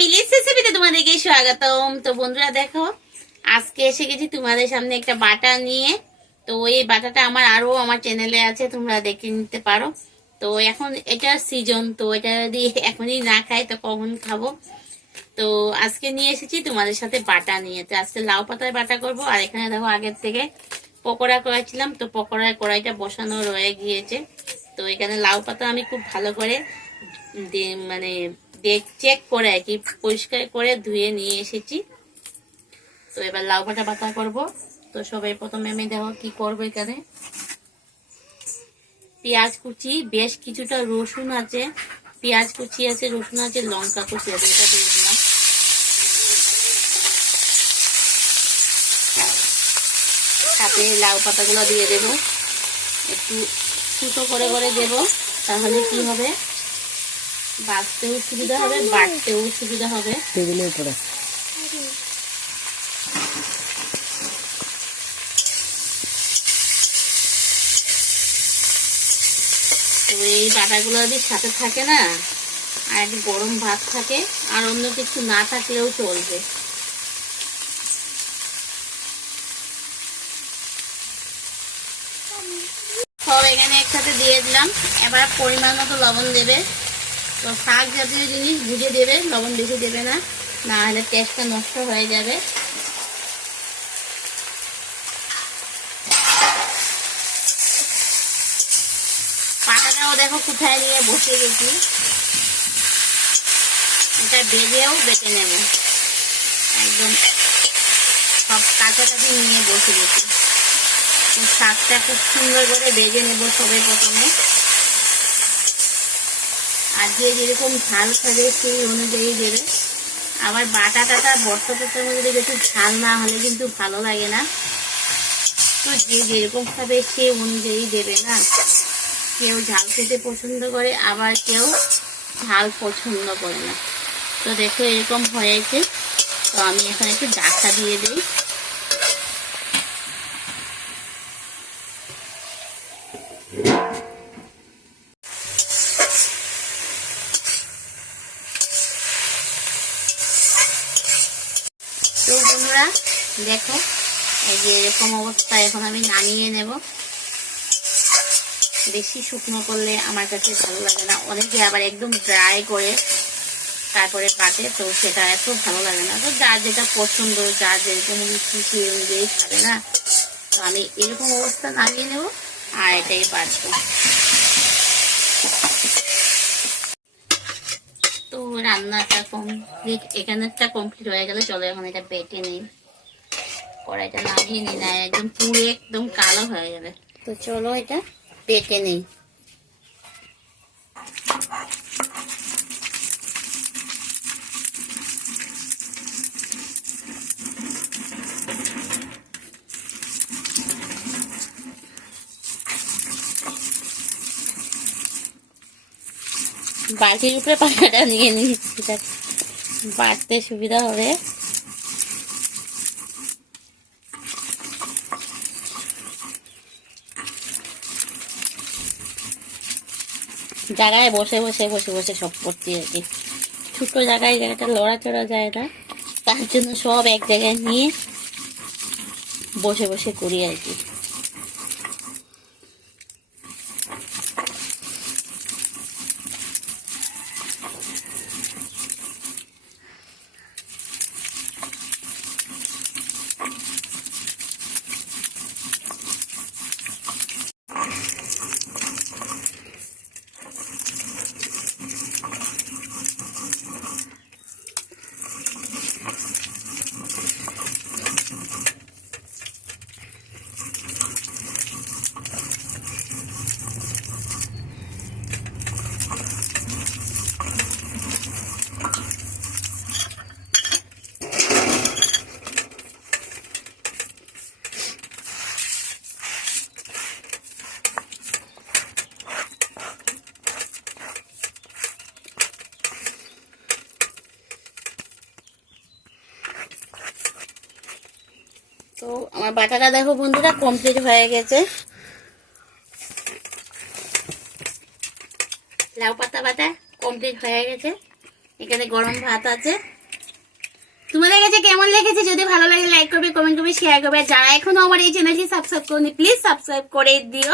মিলিস রেসিপিতে তোমাদেরকে স্বাগতম। তো বন্ধুরা দেখো, আজকে এসে গেছি তোমাদের সামনে একটা বাটা নিয়ে। তো এই বাটাটা আমার চ্যানেলে আছে, তোমরা দেখে নিতে পারো। তো এখন এটা সিজন, তো এটা যদি এখনই না খাই তো কখন খাবো। তো আজকে নিয়ে এসেছি তোমাদের সাথে বাটা নিয়ে। তো আজকে লাউ পাতায় বাটা করব। আর এখানে দেখো আগের থেকে পকোড়া করেছিলাম, তো পকোড়ার কড়াইটা বসানো রয়ে গিয়েছে। তো এখানে লাউ পাতা আমি খুব ভালো করে মানে চেক করে আর কি পরিষ্কার করে ধুয়ে নিয়ে এসেছি। তো এবার লাউ পাতা বাটা করব। তো সবাই প্রথমে আমি দেখো কি করবো, এখানে পেঁয়াজ কুচি, বেশ কিছুটা রসুন আছে, পেঁয়াজ কুচি আছে, রসুন আছে, লঙ্কা কুচি আছে, এটা দিয়ে দিলাম। সাথে লাউ পাতাগুলো দিয়ে দেব, একটু ছোটো করে করে দেব, তাহলে কি হবে, বাছতেও সুবিধা হবে, বাটতেও সুবিধা হবে। টেবিলের উপরে তো এই বাটাগুলো যদি সাথে থাকে না, আর একটু গরম ভাত থাকে, আর অন্য কিছু না থাকলেও চলবে। সব এখানে একসাথে দিয়ে দিলাম। এবার পরিমাণ মতো লবণ দেবে। তো শাক জাতীয় জিনিস বুঝে দেবে, লবণ বেশি দেবে না, না হলে টেস্টটা নষ্ট হয়ে যাবে। পাটাটাও দেখো কোথায় নিয়ে বসে গেছি, এটা বেজেও বেটে নেব, একদম সব কাছাকাছি নিয়ে বসে গেছি। শাকটা খুব সুন্দর করে বেজে নেব সবাই প্রথমে। আর যে যেরকম ঝাল খাবে সেই অনুযায়ী দেবে। আবার বাটা টাটা বর্তটার মধ্যে একটু ঝাল না হলে কিন্তু ভালো লাগে না। তো যে যেরকম খাবে সে অনুযায়ী দেবে না। কেউ ঝাল খেতে পছন্দ করে, আবার কেউ ঝাল পছন্দ করে না। তো দেখো এরকম হয়েছে। তো আমি এখানে একটু ডাকা দিয়ে দিই। তো বন্ধুরা দেখো, এই যে এরকম অবস্থা, এখন আমি নামিয়ে নেব। বেশি শুকনো করলে আমার কাছে ভালো লাগে না, অনেকে আবার একদম ড্রাই করে তারপরে কাটে, তো সেটা এত ভালো লাগে না। তো যার যেটা পছন্দ, যার যেরকম খুশি অনুযায়ী খাবে না। তো আমি এরকম অবস্থা নামিয়ে নেব, আর এটাই বাটবো। তো রান্নাটা কমপ্লিট, এখানেরটা কমপ্লিট হয়ে গেলে চলো এখন এটা বেটে নিই। কড়াইটা নামিয়ে নিই, না একদম পুরো একদম কালো হয়ে যাবে। তো চলো এটা বেটে নিই। বাটির উপরে পাখাটা নিয়ে নিচ্ছি, বাটতে সুবিধা হবে। জায়গায় বসে বসে বসে বসে সব করছি আর কি। ছোট জায়গায় জায়গাটা লড়াচড়া যায় না, তার জন্য সব এক জায়গায় নিয়ে বসে বসে করি আর কি। তো আমার বাটাটা দেখো বন্ধুরা কমপ্লিট হয়ে গেছে। লাউ পাতা বাটা কমপ্লিট হয়ে গেছে। এখানে গরম ভাত আছে। তোমাদের কাছে কেমন লেগেছে? যদি ভালো লাগে লাইক করবে, কমেন্ট করবে, শেয়ার করবে। যারা এখনো আমার এই চ্যানেলটি সাবস্ক্রাইব করনি প্লিজ সাবস্ক্রাইব করে দিও,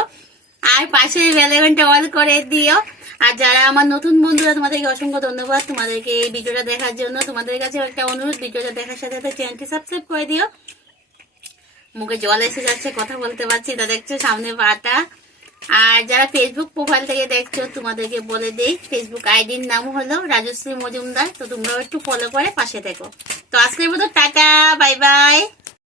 আর পাশে বেল আইকনটা অল করে দিও। আর যারা আমার নতুন বন্ধুরা, তোমাদেরকে অসংখ্য ধন্যবাদ তোমাদেরকে এই ভিডিওটা দেখার জন্য। তোমাদের কাছে একটা অনুরোধ, ভিডিওটা দেখার সাথে সাথে চ্যানেলটি সাবস্ক্রাইব করে দিও। মুখে জল এসে যাচ্ছে, কথা বলতে পারছি, তা দেখছো সামনে বাটা। আর যারা ফেসবুক প্রোফাইল থেকে দেখছো তোমাদেরকে বলে দেই, ফেসবুক আইডির নাম হলো রাজশ্রী মজুমদার। তো তোমরাও একটু ফলো করে পাশে থেকো। তো আজকের মতো টাটা, বাই বাই।